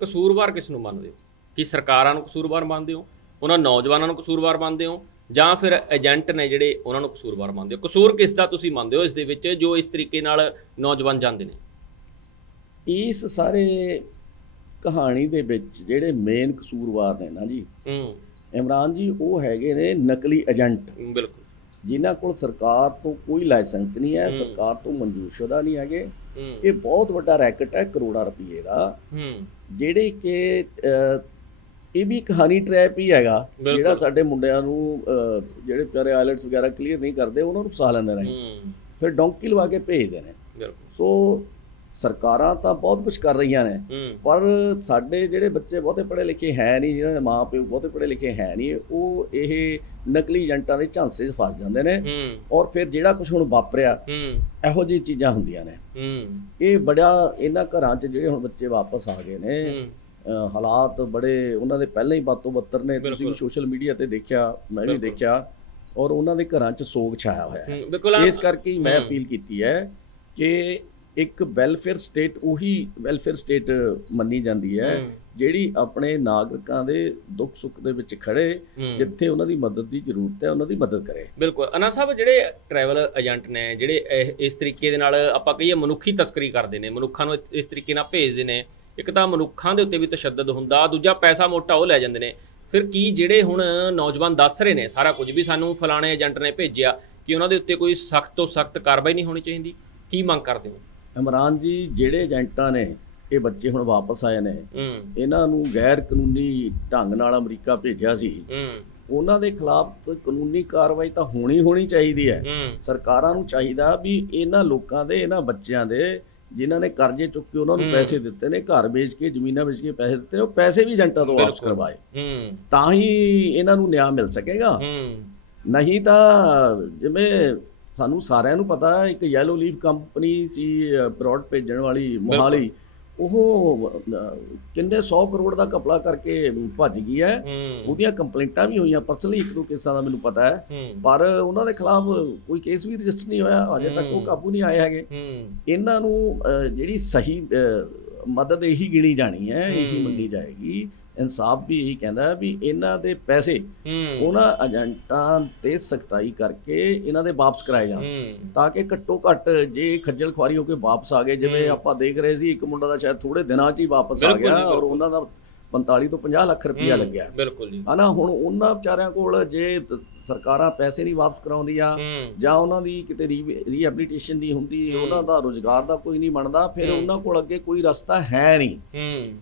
ਕਸੂਰਵਾਰ ਕਿਸ ਨੂੰ ਮੰਨਦੇ ਹੋ? ਕੀ ਸਰਕਾਰਾਂ ਨੂੰ ਕਸੂਰਵਾਰ ਮੰਨਦੇ ਹੋ? ਉਹਨਾਂ ਨੌਜਵਾਨਾਂ ਨੂੰ ਕਸੂਰਵਾਰ ਮੰਨਦੇ ਹੋ? ਜਾਂ ਫਿਰ ਏਜੰਟ ਨੇ ਜਿਹੜੇ ਉਹਨਾਂ ਨੂੰ ਕਸੂਰਵਾਰ ਮੰਨਦੇ ਹੋ? ਕਸੂਰ ਕਿਸ ਦਾ ਤੁਸੀਂ ਮੰਨਦੇ ਹੋ ਇਸ ਦੇ ਵਿੱਚ ਜੋ ਇਸ ਤਰੀਕੇ ਨਾਲ ਨੌਜਵਾਨ ਜਾਂਦੇ ਨੇ? ਇਸ ਸਾਰੇ ਕਹਾਣੀ ਦੇ ਵਿੱਚ ਜਿਹੜੇ ਮੇਨ ਕਸੂਰਵਾਰ ਨੇ ਨਾ ਜੀ ਹੂੰ। ਇਮਰਾਨ ਜੀ ਉਹ ਹੈਗੇ ਨੇ ਨਕਲੀ ਏਜੰਟ। ਬਿਲਕੁਲ। ਜਿਨ੍ਹਾਂ ਕੋਲ ਸਰਕਾਰ ਤੋਂ ਕੋਈ ਲਾਇਸੈਂਸ ਨਹੀਂ ਹੈ। ਸਰਕਾਰ ਤੋਂ ਮਨਜ਼ੂਰਸ਼ੁਦਾ ਨਹੀਂ ਹੈਗੇ। ਇਹ ਬਹੁਤ ਵੱਡਾ ਰੈਕਟ ਹੈ ਕਰੋੜਾਂ ਰੁਪਏ ਦਾ। ਜਿਹੜੇ ਕਿ ਇਹ ਵੀ ਕਹਾਣੀ ਟ੍ਰੈਪ ਹੀ ਹੈਗਾ। ਜਿਹੜਾ ਸਾਡੇ ਮੁੰਡਿਆਂ ਨੂੰ ਜਿਹੜੇ ਪਿਆਰੇ ਆਇਲਟਸ ਵਗੈਰਾ ਕਲੀਅਰ ਨਹੀਂ ਕਰਦੇ ਉਹਨਾਂ ਨੂੰ ਫਸਾ ਲੈਂਦੇ ਨੇ। ਫਿਰ ਡੌਂਕੀ ਲਵਾ ਕੇ ਭੇਜਦੇ ਨੇ। ਸੋ ਸਰਕਾਰਾਂ ਤਾਂ ਬਹੁਤ ਕੁਝ ਕਰ ਰਹੀਆਂ ਨੇ। ਪਰ ਸਾਡੇ ਜਿਹੜੇ ਬੱਚੇ ਬਹੁਤੇ ਪੜ੍ਹੇ ਲਿਖੇ ਹੈ ਨਹੀਂ ਜਿਹਨਾਂ ਦੇ ਮਾਪੇ ਬਹੁਤੇ ਪੜ੍ਹੇ ਲਿਖੇ ਹੈ ਨਹੀਂ ਉਹ ਇਹ ਨਕਲੀ ਏਜੰਟਾਂ ਦੇ ਝਾਂਸੇ 'ਚ ਫਸ ਜਾਂਦੇ ਨੇ। ਔਰ ਫਿਰ ਜਿਹੜਾ ਕੁਝ ਹੁਣ ਵਾਪਰਿਆ ਇਹੋ ਜਿਹੀ ਚੀਜ਼ਾਂ ਹੁੰਦੀਆਂ ਨੇ। ਇਹ ਬੜਾ ਇਹਨਾਂ ਘਰਾਂ 'ਚ ਜਿਹੜੇ ਹੁਣ ਬੱਚੇ ਵਾਪਸ ਆ ਗਏ ਨੇ ਹਾਲਾਤ ਬੜੇ ਉਹਨਾਂ ਦੇ ਪਹਿਲਾਂ ਹੀ ਬਾਤੋਂ ਬੱਤਰ ਨੇ ਤੁਸੀਂ। ਸੋਸ਼ਲ ਮੀਡੀਆ ਤੇ ਦੇਖਿਆ ਮੈਂ ਵੀ। ਦੇਖਿਆ ਔਰ ਉਹਨਾਂ ਦੇ ਘਰਾਂ 'ਚ ਸੋਗ ਛਾਇਆ ਹੋਇਆ ਹੈ ਇਸ ਕਰਕੇ ਮੈਂ। ਅਪੀਲ ਕੀਤੀ ਹੈ ਕਿ ਇੱਕ ਵੈਲਫੇਅਰ ਸਟੇਟ ਉਹੀ ਵੈਲਫੇਅਰ ਸਟੇਟ ਮੰਨੀ ਜਾਂਦੀ ਹੈ ਜਿਹੜੀ ਆਪਣੇ ਨਾਗਰਿਕਾਂ ਦੇ ਦੁੱਖ ਸੁੱਖ ਦੇ ਵਿੱਚ ਖੜੇ। ਜਿੱਥੇ ਉਹਨਾਂ ਦੀ ਮਦਦ ਦੀ ਜ਼ਰੂਰਤ ਹੈ ਉਹਨਾਂ ਦੀ ਮਦਦ ਕਰੇ ਬਿਲਕੁਲ ਅਨਾ ਸਾਹਿਬ ਜਿਹੜੇ ਟਰੈਵਲ ਏਜੰਟ ਨੇ ਜਿਹੜੇ ਇਸ ਤਰੀਕੇ ਦੇ ਨਾਲ ਆਪਾਂ ਕਹੀਏ ਮਨੁੱਖੀ ਤਸਕਰੀ ਕਰਦੇ ਨੇ ਮਨੁੱਖਾਂ ਨੂੰ ਇਸ ਤਰੀਕੇ ਨਾਲ ਭੇਜਦੇ ਨੇ ਇੱਕ ਤਾਂ ਮਨੁੱਖਾਂ ਦੇ ਉੱਤੇ ਵੀ ਤਸ਼ੱਦਦ ਹੁੰਦਾ ਦੂਜਾ ਪੈਸਾ ਮੋਟਾ ਉਹ ਲੈ ਜਾਂਦੇ ਨੇ। ਫਿਰ ਕੀ ਜਿਹੜੇ ਹੁਣ ਨੌਜਵਾਨ ਦੱਸ ਰਹੇ ਨੇ ਸਾਰਾ ਕੁਝ ਵੀ ਸਾਨੂੰ ਫਲਾਣੇ ਏਜੰਟ ਨੇ ਭੇਜਿਆ ਕਿ ਉਹਨਾਂ ਦੇ ਉੱਤੇ ਕੋਈ ਸਖਤ ਤੋਂ ਸਖਤ ਕਾਰਵਾਈ ਨਹੀਂ ਹੋਣੀ ਚਾਹੀਦੀ? ਕੀ ਮੰਗ ਕਰਦੇ ਹੋ? ਇਮਰਾਨ ਜੀ ਜਿਹੜੇ ਏਜੰਟਾਂ ਨੇ ਇਹ ਬੱਚੇ ਹੁਣ ਵਾਪਸ ਆਏ ਨੇ। ਇਹਨਾਂ ਨੂੰ ਗੈਰ ਕਾਨੂੰਨੀ ਢੰਗ ਨਾਲ ਅਮਰੀਕਾ ਭੇਜਿਆ ਸੀ। ਉਹਨਾਂ ਦੇ ਖਿਲਾਫ ਕਾਨੂੰਨੀ ਕਾਰਵਾਈ ਤਾਂ ਹੋਣੀ ਹੋਣੀ ਚਾਹੀਦੀ ਹੂੰ। ਸਰਕਾਰਾਂ ਨੂੰ ਚਾਹੀਦਾ ਵੀ ਇਹਨਾਂ ਲੋਕਾਂ ਦੇ ਇਹਨਾਂ ਬੱਚਿਆਂ ਦੇ ਜਿਨ੍ਹਾਂ ਨੇ ਕਰਜ਼ੇ ਚੁੱਕ ਕੇ ਉਹਨਾਂ ਨੂੰ। ਪੈਸੇ ਦਿੱਤੇ ਨੇ ਘਰ ਵੇਚ ਕੇ ਜ਼ਮੀਨਾਂ ਵੇਚ ਕੇ ਪੈਸੇ ਦਿੱਤੇ ਉਹ ਪੈਸੇ ਵੀ ਏਜੰਟਾਂ ਤੋਂ ਵਾਪਸ। ਕਰਵਾਏ। ਹੂੰ। ਤਾਂ ਹੀ ਇਹਨਾਂ ਨੂੰ ਨਿਆਂ ਮਿਲ ਸਕੇਗਾ। ਹੂੰ। ਨਹੀਂ ਤਾਂ ਜਿਵੇਂ ਸਾਨੂੰ ਸਾਰਿਆਂ ਨੂੰ ਪਤਾ ਹੈ ਇੱਕ ਯੈਲੋ ਲੀਫ ਕੰਪਨੀ ਸੀ ਬਰੋਡ ਭੇਜਣ ਵਾਲੀ ਮੋਹਾਲੀ ਉਹ ਕਿੰਨੇ 100 ਕਰੋੜ ਦਾ ਕਪਲਾ ਕਰਕੇ ਭੱਜ ਗਈ ਹੈ। ਉਹਦੀਆਂ ਕੰਪਲੇਂਟਾਂ ਵੀ ਹੋਈਆਂ ਪਰਸਨਲੀ ਇੱਕ ਦੋ ਕੇਸਾਂ ਦਾ ਮੈਨੂੰ ਪਤਾ ਹੈ। ਪਰ ਉਹਨਾਂ ਦੇ ਖਿਲਾਫ ਕੋਈ ਕੇਸ ਵੀ ਰਜਿਸਟਰ ਨਹੀਂ ਹੋਇਆ ਅਜੇ ਤੱਕ ਉਹ। ਕਾਬੂ ਨਹੀਂ ਆਏ ਹੈਗੇ। ਇਹਨਾਂ ਨੂੰ ਜਿਹੜੀ ਸਹੀ ਮਦਦ ਇਹੀ ਗਿਣੀ ਜਾਣੀ ਹੈ ਇਹੀ। ਮੰਨੀ ਜਾਏਗੀ ਇਨਸਾਫ ਵੀ ਇਹੀ ਕਹਿੰਦਾ ਵੀ ਇਹਨਾਂ ਦੇ ਪੈਸੇ ਉਹਨਾਂ ਏਜੰਟਾਂ ਤੇ ਸਖਤਾਈ ਕਰਕੇ ਇਹਨਾਂ ਦੇ ਵਾਪਸ ਕਰਾਏ ਜਾਣ ਤਾਂ ਕਿ ਘੱਟੋ ਘੱਟ ਜੇ ਖੱਜਲ ਖੁਆਰੀ ਹੋ ਕੇ ਵਾਪਸ ਆ ਗਏ ਜਿਵੇਂ। ਆਪਾਂ ਦੇਖ ਰਹੇ ਸੀ ਇੱਕ ਮੁੰਡਾ ਦਾ ਸ਼ਾਇਦ ਥੋੜੇ ਦਿਨਾਂ 'ਚ ਹੀ ਵਾਪਸ ਆ ਗਿਆ ਔਰ। ਉਹਨਾਂ ਦਾ 45 ਤੋਂ 50 ਲੱਖ ਰੁਪਇਆ ਲੱਗਿਆ ਬਿਲਕੁਲ ਜੀ ਹਨਾ ਹੁਣ ਉਹਨਾਂ ਵਿਚਾਰਿਆਂ ਕੋਲ ਜੇ ਸਰਕਾਰਾਂ ਪੈਸੇ ਨਹੀਂ ਵਾਪਸ ਕਰਾਉਂਦੀਆਂ ਜਾਂ ਉਹਨਾਂ ਦੀ ਕਿਤੇ ਰੀਹੈਬਿਲਿਟੇਸ਼ਨ ਨਹੀਂ ਹੁੰਦੀ। ਉਹਨਾਂ ਦਾ ਰੋਜ਼ਗਾਰ ਦਾ ਕੋਈ ਨਹੀਂ ਬਣਦਾ ਫਿਰ। ਉਹਨਾਂ ਕੋਲ ਅੱਗੇ ਕੋਈ ਰਸਤਾ ਹੈ ਨਹੀਂ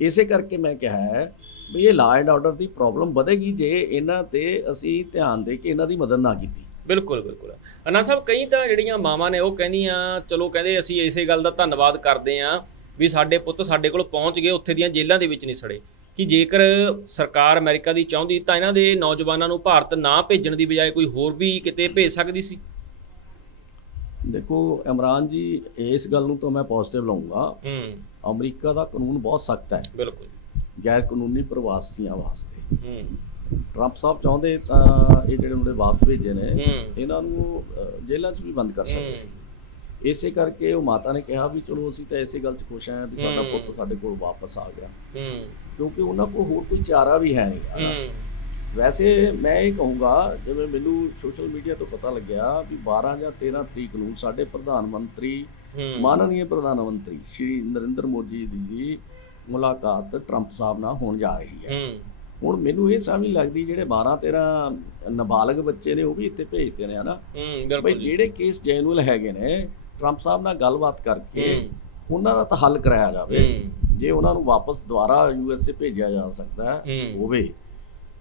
ਇਸੇ ਕਰਕੇ ਮੈਂ ਕਿਹਾ ਹੈ ਵੀ ਇਹ ਲਾਅ ਐਂਡ ਆਰਡਰ ਦੀ ਪ੍ਰੋਬਲਮ ਵਧੇਗੀ ਜੇ ਇਹਨਾਂ ਤੇ ਅਸੀਂ ਧਿਆਨ ਦੇ ਕੇ ਇਹਨਾਂ ਦੀ ਮਦਦ ਨਾ ਕੀਤੀ। ਬਿਲਕੁਲ ਬਿਲਕੁਲ। ਅਨਾ ਸਾਹਿਬ ਕਈ ਤਾਂ ਜਿਹੜੀਆਂ ਮਾਵਾਂ ਨੇ ਉਹ ਕਹਿੰਦੀਆਂ ਚਲੋ ਕਹਿੰਦੇ ਅਸੀਂ ਇਸੇ ਗੱਲ ਦਾ ਧੰਨਵਾਦ ਕਰਦੇ ਆਂ ਵੀ ਸਾਡੇ ਪੁੱਤ ਸਾਡੇ ਕੋਲ ਪਹੁੰਚ ਗਏ ਉੱਥੇ ਦੀਆਂ ਜੇਲ੍ਹਾਂ ਦੇ ਵਿੱਚ ਨਹੀਂ ਸੜੇ। ਕਿ ਜੇਕਰ ਸਰਕਾਰ ਅਮਰੀਕਾ ਦੀ ਚਾਹੁੰਦੀ ਤਾਂ ਇਹਨਾਂ ਦੇ ਨੌਜਵਾਨਾਂ ਨੂੰ ਭਾਰਤ ਨਾ ਭੇਜਣ ਦੀ ਬਜਾਏ ਕੋਈ ਹੋਰ ਵੀ ਕਿਤੇ ਭੇਜ ਸਕਦੀ ਸੀ? ਦੇਖੋ ਇਮਰਾਨ ਜੀ ਇਸ ਗੱਲ ਨੂੰ ਤਾਂ ਮੈਂ ਪੋਜ਼ਿਟਿਵ ਲਵਾਂਗਾ ਹੂੰ। ਅਮਰੀਕਾ ਦਾ ਕਾਨੂੰਨ ਬਹੁਤ ਸਖਤ ਹੈ। ਬਿਲਕੁਲ। ਗੈਰ ਕਾਨੂੰਨੀ ਪ੍ਰਵਾਸੀਆਂ ਵਾਸਤੇ। ਹੂੰ। ਟਰੰਪ ਸਾਹਿਬ ਚਾਹੁੰਦੇ ਤਾਂ ਇਹ ਜਿਹੜੇ ਮੁੰਡੇ ਵਾਪਸ ਭੇਜੇ ਨੇ ਇਹਨਾਂ ਨੂੰ ਜੇਲ੍ਹਾਂ 'ਚ ਵੀ ਬੰਦ ਕਰ ਸਕਦੇ ਸੀ। ਇਸੇ ਕਰਕੇ ਉਹ ਮਾਤਾ ਨੇ ਕਿਹਾ ਵੀ ਚਲੋ ਅਸੀਂ ਤਾਂ ਇਸੇ ਗੱਲ 'ਚ ਖੁਸ਼ ਹਾਂ ਵੀ ਸਾਡਾ। ਪੁੱਤ ਸਾਡੇ ਕੋਲ ਵਾਪਸ ਆ ਗਿਆ। ਹੂੰ। ਕਿਉਂਕਿ ਉਹਨਾਂ ਕੋਲ ਹੋਰ ਕੋਈ ਚਾਰਾ ਵੀ ਹੈ ਨਹੀਂ। ਵੈਸੇ ਮੈਂ ਇਹ ਕਹੂੰਗਾ ਜਿਵੇਂ ਮੈਨੂੰ ਸੋਸ਼ਲ ਮੀਡੀਆ ਤੋਂ ਪਤਾ ਲੱਗਿਆ ਵੀ 12 ਜਾਂ 13 ਤਰੀਕ ਨੂੰ ਸਾਡੇ ਪ੍ਰਧਾਨ ਮੰਤਰੀ ਹੂੰ। ਮਾਨਨੀय ਪ੍ਰਧਾਨ ਮੰਤਰੀ ਸ਼੍ਰੀ ਨਰਿੰਦਰ ਮੋਦੀ ਜੀ ਮੁਲਾਕਾਤ ਟਰੰਪ ਸਾਹਿਬ ਨਾਲ ਹੋਣ ਜਾ ਰਹੀ ਹੈ। ਹੁਣ ਮੈਨੂੰ ਇਹ ਸਮਝ ਨਹੀਂ ਲੱਗਦੀ ਜਿਹੜੇ 12 13 ਨਾਬਾਲਗ ਬੱਚੇ ਨੇ ਉਹ ਵੀ ਇੱਥੇ ਭੇਜਦੇ ਨੇ ਹਨਾ? ਬਈ ਜਿਹੜੇ ਕੇਸ ਜੈਨੂਅਲ ਹੈਗੇ ਨੇ ਟਰੰਪ ਸਾਹਿਬ ਨਾਲ ਗੱਲਬਾਤ ਕਰਕੇ ਉਹਨਾਂ ਦਾ ਤਾਂ ਹੱਲ ਕਰਾਇਆ ਜਾਵੇ। ਜੇ ਉਹਨਾਂ ਨੂੰ ਵਾਪਸ ਦੁਬਾਰਾ ਯੂਐਸਏ ਭੇਜਿਆ ਜਾ ਸਕਦਾ ਹੋਵੇ।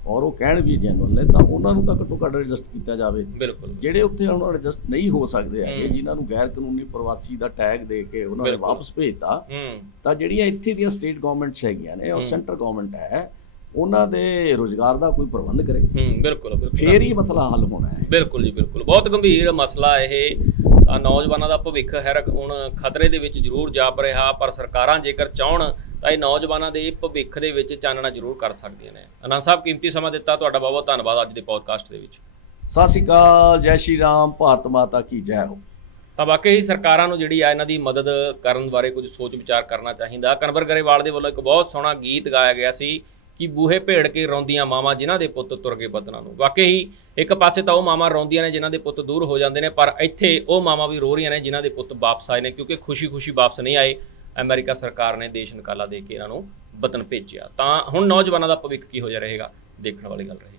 ਔਰ ਉਹ ਕਹਿਣ ਵੀ ਜੈਨੂਅਲ ਨੇ ਤਾਂ ਉਹਨਾਂ ਨੂੰ ਤਾਂ ਘੱਟੋ ਘੱਟ ਐਡਜਸਟ ਕੀਤਾ ਜਾਵੇ। ਬਿਲਕੁਲ। ਜਿਹੜੇ ਉੱਥੇ ਹੁਣ ਐਡਜਸਟ ਨਹੀਂ ਹੋ ਸਕਦੇ ਹੈਗੇ ਹੂੰ। ਜਿਨ੍ਹਾਂ ਨੂੰ ਗੈਰ ਕਾਨੂੰਨੀ ਪ੍ਰਵਾਸੀ ਦਾ ਟੈਗ ਦੇ ਕੇ ਉਹਨਾਂ ਨੇ। ਵਾਪਸ ਭੇਜਤਾ ਤਾਂ ਜਿਹੜੀਆਂ ਇੱਥੇ ਦੀਆਂ ਸਟੇਟ ਗਵਰਨਮੈਂਟਸ ਹੈਗੀਆਂ ਨੇ ਔਰ। ਸੈਂਟਰ ਗਵਰਨਮੈਂਟ ਹੈ ਉਹਨਾਂ ਦੇ ਰੋਜ਼ਗਾਰ ਦਾ ਕੋਈ ਪ੍ਰਬੰਧ ਕਰੇ। ਹੂੰ ਬਿਲਕੁਲ ਬਿਲਕੁਲ। ਫੇਰ ਹੀ ਮਸਲਾ ਹੱਲ ਹੋਣਾ ਹੈ। ਬਿਲਕੁਲ ਜੀ ਬਿਲਕੁਲ। ਬਹੁਤ ਗੰਭੀਰ ਮਸਲਾ ਇਹ। ਨੌਜਵਾਨਾਂ ਦਾ ਭਵਿੱਖ ਹੈ ਹੁਣ ਖਤਰੇ ਦੇ ਵਿੱਚ ਜ਼ਰੂਰ ਜਾਪ ਰਿਹਾ ਪਰ ਸਰਕਾਰਾਂ ਜੇਕਰ ਚਾਹਣ ਤਾਂ ਇਹ ਨੌਜਵਾਨਾਂ ਦੇ ਭਵਿੱਖ ਦੇ ਵਿੱਚ ਚਾਨਣਾ ਜ਼ਰੂਰ ਕਰ ਸਕਦੀਆਂ ਨੇ। ਅਨੰਦ ਸਾਹਿਬ ਕੀਮਤੀ ਸਮਾਂ ਦਿੱਤਾ ਤੁਹਾਡਾ ਬਹੁਤ ਬਹੁਤ ਧੰਨਵਾਦ ਅੱਜ ਦੇ ਪੋਡਕਾਸਟ ਦੇ ਵਿੱਚ। ਸਤਿ ਸ਼੍ਰੀ ਅਕਾਲ ਜੈ ਸ਼੍ਰੀ ਰਾਮ ਭਾਰਤ ਮਾਤਾ ਕੀ ਜੈ ਹੋ। ਤਾਂ ਵਾਕਈ ਹੀ ਸਰਕਾਰਾਂ ਨੂੰ ਜਿਹੜੀ ਆ ਇਹਨਾਂ ਦੀ ਮਦਦ ਕਰਨ ਬਾਰੇ ਕੁਝ ਸੋਚ ਵਿਚਾਰ ਕਰਨਾ ਚਾਹੀਦਾ। ਕਨਵਰ ਗਰੇਵਾਲ ਦੇ ਵੱਲੋਂ ਇੱਕ ਬਹੁਤ ਸੋਹਣਾ ਗੀਤ ਗਾਇਆ ਗਿਆ ਸੀ ਕਿ ਬੂਹੇ ਭੇੜ ਕੇ ਰੋਂਦੀਆਂ ਮਾਵਾਂ ਜਿਨ੍ਹਾਂ ਦੇ ਪੁੱਤ ਤੁਰ ਗਏ ਵਤਨਾਂ ਨੂੰ। ਵਾਕਈ ਇੱਕ ਪਾਸੇ ਤਾਂ ਉਹ ਮਾਵਾਂ ਰੋਂਦੀਆਂ ਨੇ ਜਿਨ੍ਹਾਂ ਦੇ ਪੁੱਤ ਦੂਰ ਹੋ ਜਾਂਦੇ ਨੇ ਪਰ ਇੱਥੇ ਉਹ ਮਾਵਾਂ ਵੀ ਰੋ ਰਹੀਆਂ ਨੇ ਜਿਨ੍ਹਾਂ ਦੇ ਪੁੱਤ ਵਾਪਸ ਆਏ ਨੇ ਕਿਉਂਕਿ ਖੁਸ਼ੀ-ਖੁਸ਼ੀ ਵਾਪਸ ਨਹੀਂ ਆਏ। ਅਮਰੀਕਾ ਸਰਕਾਰ ਨੇ ਦੇਸ਼ ਨਿਕਾਲਾ ਦੇ ਕੇ ਇਹਨਾਂ ਨੂੰ ਵਤਨ ਭੇਜਿਆ। ਤਾਂ ਹੁਣ ਨੌਜਵਾਨਾਂ ਦਾ ਭਵਿੱਖ ਕੀ ਹੋ ਜਾ ਰਹੇਗਾ? ਦੇਖਣ ਵਾਲੀ ਗੱਲ ਰਹੇਗੀ।